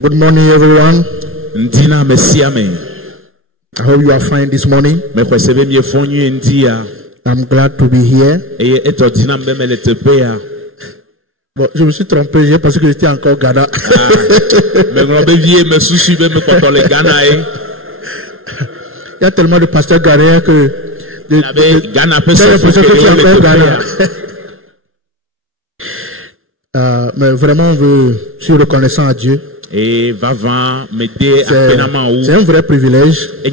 Good morning, everyone. Ndina mesiame. I hope you are fine this morning. Me kwesebe mi fonyu ndia. I'm glad to be here. Eye eto dina mbeme le tepea. Bon, je me suis trompé, j'ai pensé que j'étais encore Ghana. Me nglobe vie me sushi be me koto le Ghana e. Il y a tellement de pasteurs ghanéens que Ghana peut se faire encore Ghana. Mais vraiment, je suis reconnaissant à Dieu. Et va m'aider à pénalement où. C'est un vrai privilège de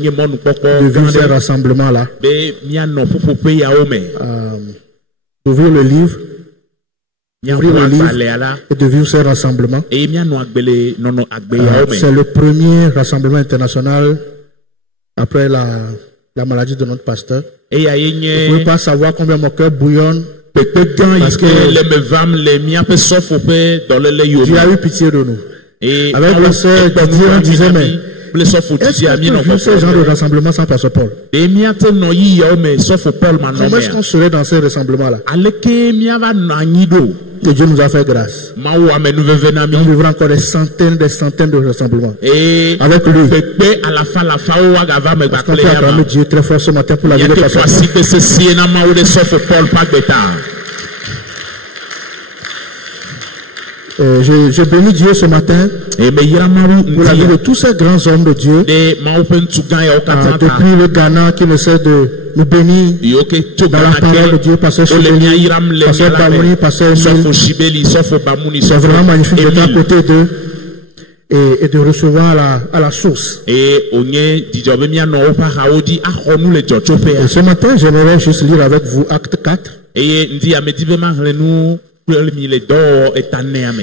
vivre ces rassemblements-là. D'ouvrir le livre. Et de vivre ces rassemblements. C'est le premier rassemblement international après la maladie de notre pasteur. Vous ne pouvez pas savoir combien mon cœur bouillonne. Parce que Dieu a eu pitié de nous. Et avec le sœur Didier, on disait, mais est-ce qu'on peut vivre ce genre de rassemblement sans pasteur Paul? Comment est-ce qu'on serait dans ces rassemblements-là? Que Dieu nous a fait grâce. On vivra encore des centaines de rassemblements. Avec lui. Parce qu'on peut acclamer Dieu très fort ce matin pour la vie de pasteur Paul. Je bénis Dieu ce matin pour la vie de tous ces grands hommes de Dieu depuis le Ghana qui ne cesse de nous bénir dans la parole de Dieu, Pasteur Shibeli, Pasteur Bamouni, Pasteur Emile. C'est vraiment magnifique d'être à côté d'eux et de recevoir à la source. Et ce matin, j'aimerais juste lire avec vous Acte 4.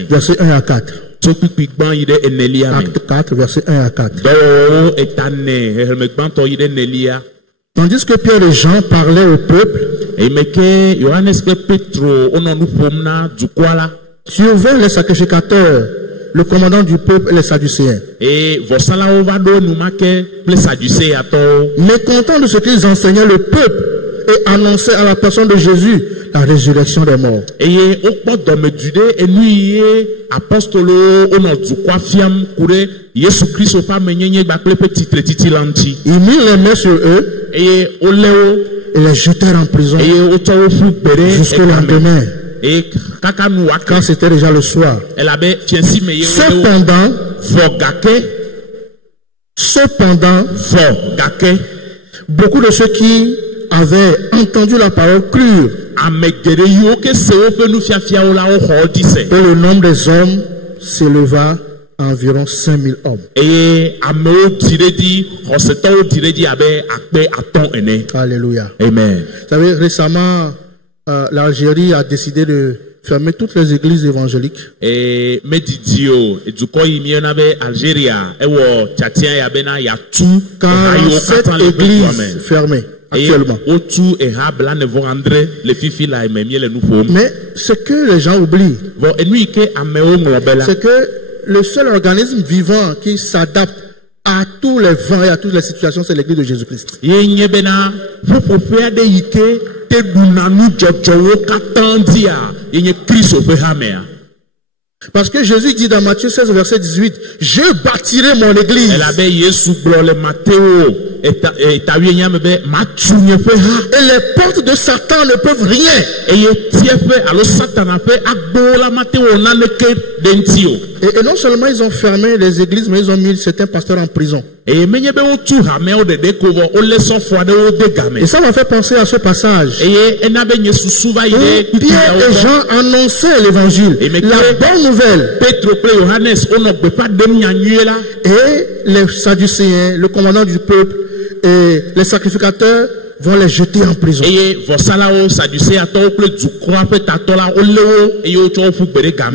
Verset 1 à 4. Acte 4, verset 1 à 4. Tandis que Pierre et Jean parlaient au peuple, survinrent les sacrificateurs, le commandant du peuple et les Sadducéens. Mécontents de ce qu'ils enseignaient le peuple et annonçaient à la personne de Jésus la résurrection des morts. Ils mirent les mains sur eux et les jetèrent en prison jusqu'au lendemain, quand c'était déjà le soir. Cependant, beaucoup de ceux qui avaient entendu la parole crurent. Et le nombre des hommes s'éleva à environ 5000 hommes. Alléluia. Amen. Vous savez, récemment, l'Algérie a décidé de fermer toutes les églises évangéliques. Car cette église fermée actuellement. Mais ce que les gens oublient, c'est que le seul organisme vivant qui s'adapte à tous les vents et à toutes les situations, c'est l'église de Jésus-Christ. Parce que Jésus dit dans Matthieu 16, verset 18, je bâtirai mon église. Et les portes de Satan ne peuvent rien. Et non seulement ils ont fermé les églises, mais ils ont mis certains pasteurs en prison. Et ça m'a fait penser à ce passage où Pierre et Jean annonçaient l'évangile, la bonne nouvelle. Et les Sadducéens, le commandant du peuple et les sacrificateurs vont les jeter en prison. Mais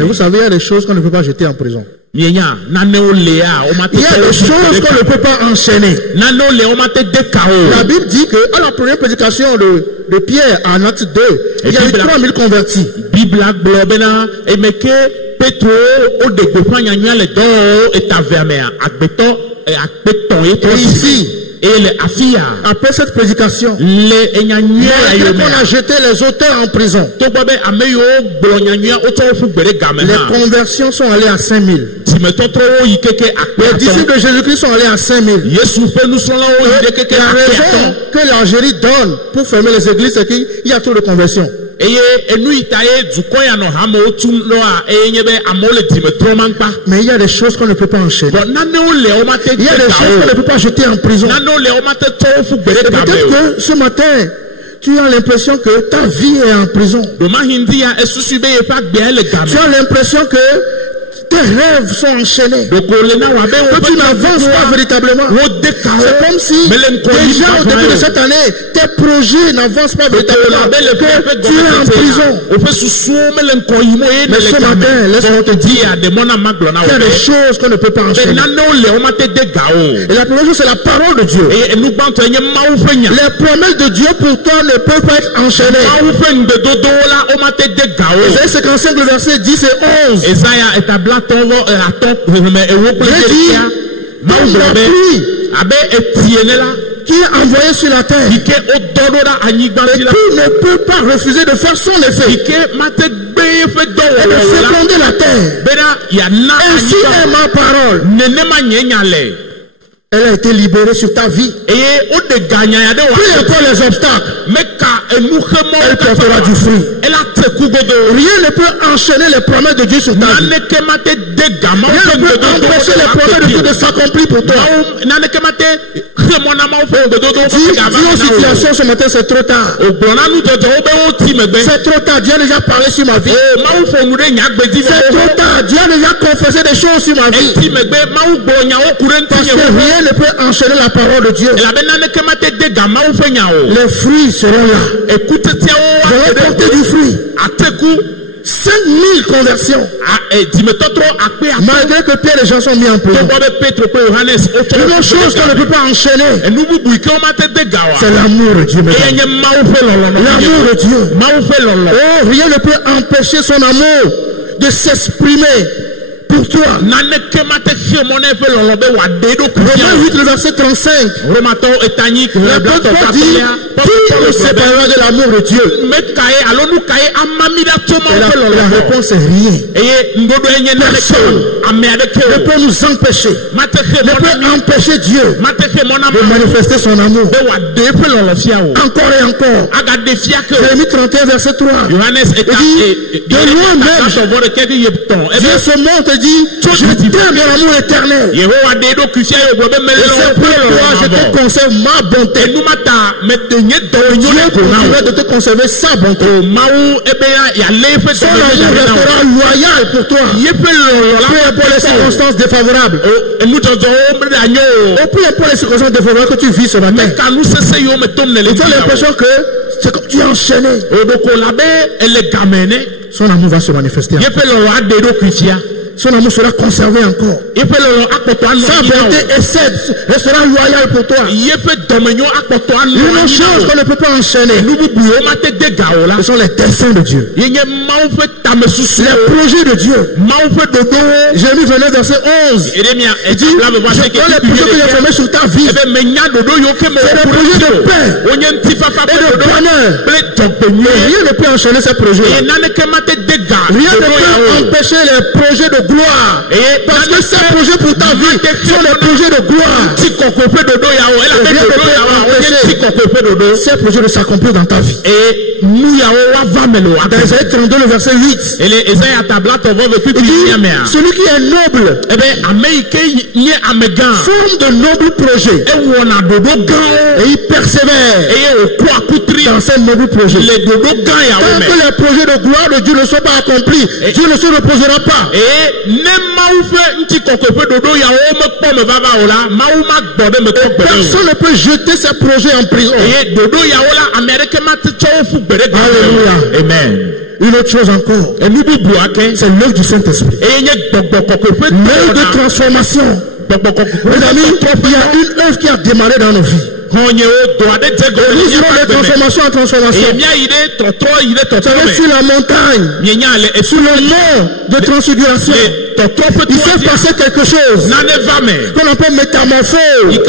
vous savez, il y a des choses qu'on ne peut pas jeter en prison. Il y a des choses qu'on ne peut pas enchaîner. La Bible dit que à la première prédication de Pierre en Acte 2, il y a eu 3000 convertis. Et ici, après cette prédication, on a jeté les auteurs en prison. Les conversions sont allées à 5000. Les disciples de Jésus-Christ sont allés à 5000. La raison que l'Algérie donne pour fermer les églises, c'est qu'il y a trop de conversions. Mais il y a des choses qu'on ne peut pas enchaîner. Il y a des choses qu'on ne peut pas jeter en prison. Peut-être que ce matin, tu as l'impression que ta vie est en prison. Tu as l'impression que tes rêves sont enchaînés. Que tu n'avances pas véritablement. C'est comme si déjà au début de cette année, tes projets n'avancent pas véritablement. Que tu es en prison. Mais ce matin, laisse-moi te dire qu'il y a des choses qu'on ne peut pas enchaîner. Et la première chose, c'est la parole de Dieu. Les promesses de Dieu pour toi ne peuvent pas être enchaînées. Ésaïe 55, le verset 10 et 11. Qui est envoyé sur la terre et qui ne peut pas refuser de faire son effet et de féconder la terre. Ainsi est ma parole. Elle a été libérée sur ta vie. Peu importe les obstacles, elle portera du fruit. Rien ne peut enchaîner les promesses de Dieu sur ta vie. Rien ne peut empêcher les promesses de Dieu de s'accomplir pour toi. Dis aux situations ce matin, c'est trop tard. C'est trop tard, Dieu a déjà parlé sur ma vie. C'est trop tard, Dieu a déjà confessé des choses sur ma vie. Parce que rien ne peut enchaîner la parole de Dieu. Les fruits seront là. Vous allez porter du fruit. 5000 conversions. Malgré que Pierre et Jean sont mis en prison. Une autre chose qu'on ne peut pas enchaîner, c'est l'amour de Dieu. L'amour de Dieu. Oh, rien ne peut empêcher son amour de s'exprimer pour toi. Romains 8, le verset 35. L'apôtre Paul dit, qui nous séparera de l'amour de Dieu? La réponse est rien. Personne ne peut nous empêcher, ne peut empêcher Dieu de manifester son amour. Encore et encore. Jérémie 31, verset 3. Il dit, de loin même, Dieu se montre et dit, je t'aime un amour éternel. Et c'est pourquoi je te conserve ma bonté. Dieu continuera de te conserver sa bonté. Son amour restera loyal pour toi. Peu importe les circonstances défavorables. Peu importe les circonstances défavorables que tu vis ce matin. Tu as l'impression que c'est comme tu es enchaîné. Son amour va se manifester. Son amour sera conservé encore. Sa bonté restera loyale pour toi. Une autre chose qu'on ne peut pas enchaîner, ce sont les desseins de Dieu. Les projets de Dieu. Jérémie 29, verset 11. Il dit, je prends les projets que j'ai formés sur ta vie. C'est des projets de paix et de bonheur. Rien ne peut enchaîner ces projets. Rien ne peut empêcher les projets de gloire. Parce que ces projets pour ta vie sont les projets de gloire. Ces projets de s'accomplir dans ta vie. Dans Ésaïe 32, le verset 8. Il dit, celui qui est noble forme de nobles projets. Et il persévère dans ces nobles projets. Tant que les projets de gloire de Dieu ne sont pas accomplis, Dieu ne se reposera pas. Personne ne peut jeter ses projets en prison. Alléluia. Amen. Une autre chose encore, c'est l'œuvre du Saint-Esprit. L'œuvre de transformation. Mes amis, il y a une œuvre qui a démarré dans nos vies. Nous irons de transformation en transformation. Sur la montagne, sur le mont de transfiguration, il s'est passé quelque chose qu'on appelle métamorphose.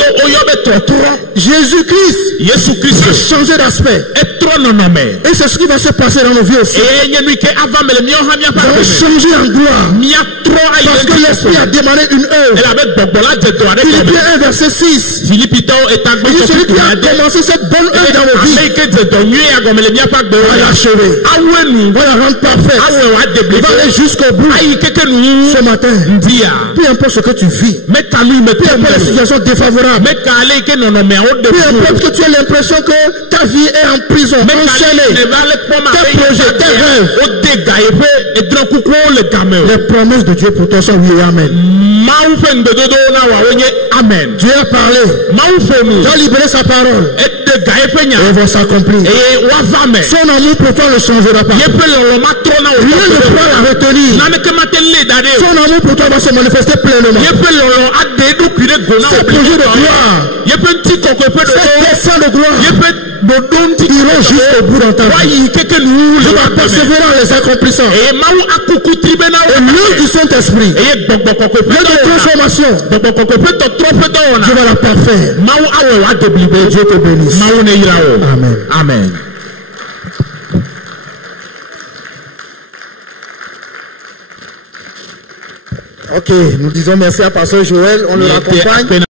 Jésus-Christ a changé d'aspect. Et c'est ce qui va se passer dans nos vies aussi. Nous allons changer en gloire. Parce que l'Esprit a démarré une œuvre. Philippiens 1 verset 6. Il dit celui qui a commencé cette bonne œuvre dans nos vies va l'achever. Va la rendre parfaite. Il va aller jusqu'au bout. Ce matin, peu importe ce que tu vis, peu importe la situation défavorable, peu importe que tu aies l'impression que ta vie est en prison, enchaînée, tes projets, tes rêves, les promesses de Dieu pour toi sont oui et amen. Dieu a parlé. Dieu a libéré sa parole. Et elle va s'accomplir. Son amour pour toi ne changera pas. Rien ne pourra la retenir. Son amour pour toi va se manifester pleinement. Ces projets de gloire, ces desseins de gloire iront jusqu'au bout dans ta vie. Je vais persévérer en les accomplissant. Et l'œuvre du Saint-Esprit, l'œuvre de transformation, Dieu va la parfaire. Et Dieu te bénisse. Amen. Amen. Ok, nous disons merci à Pasteur Joël, on le raccompagne.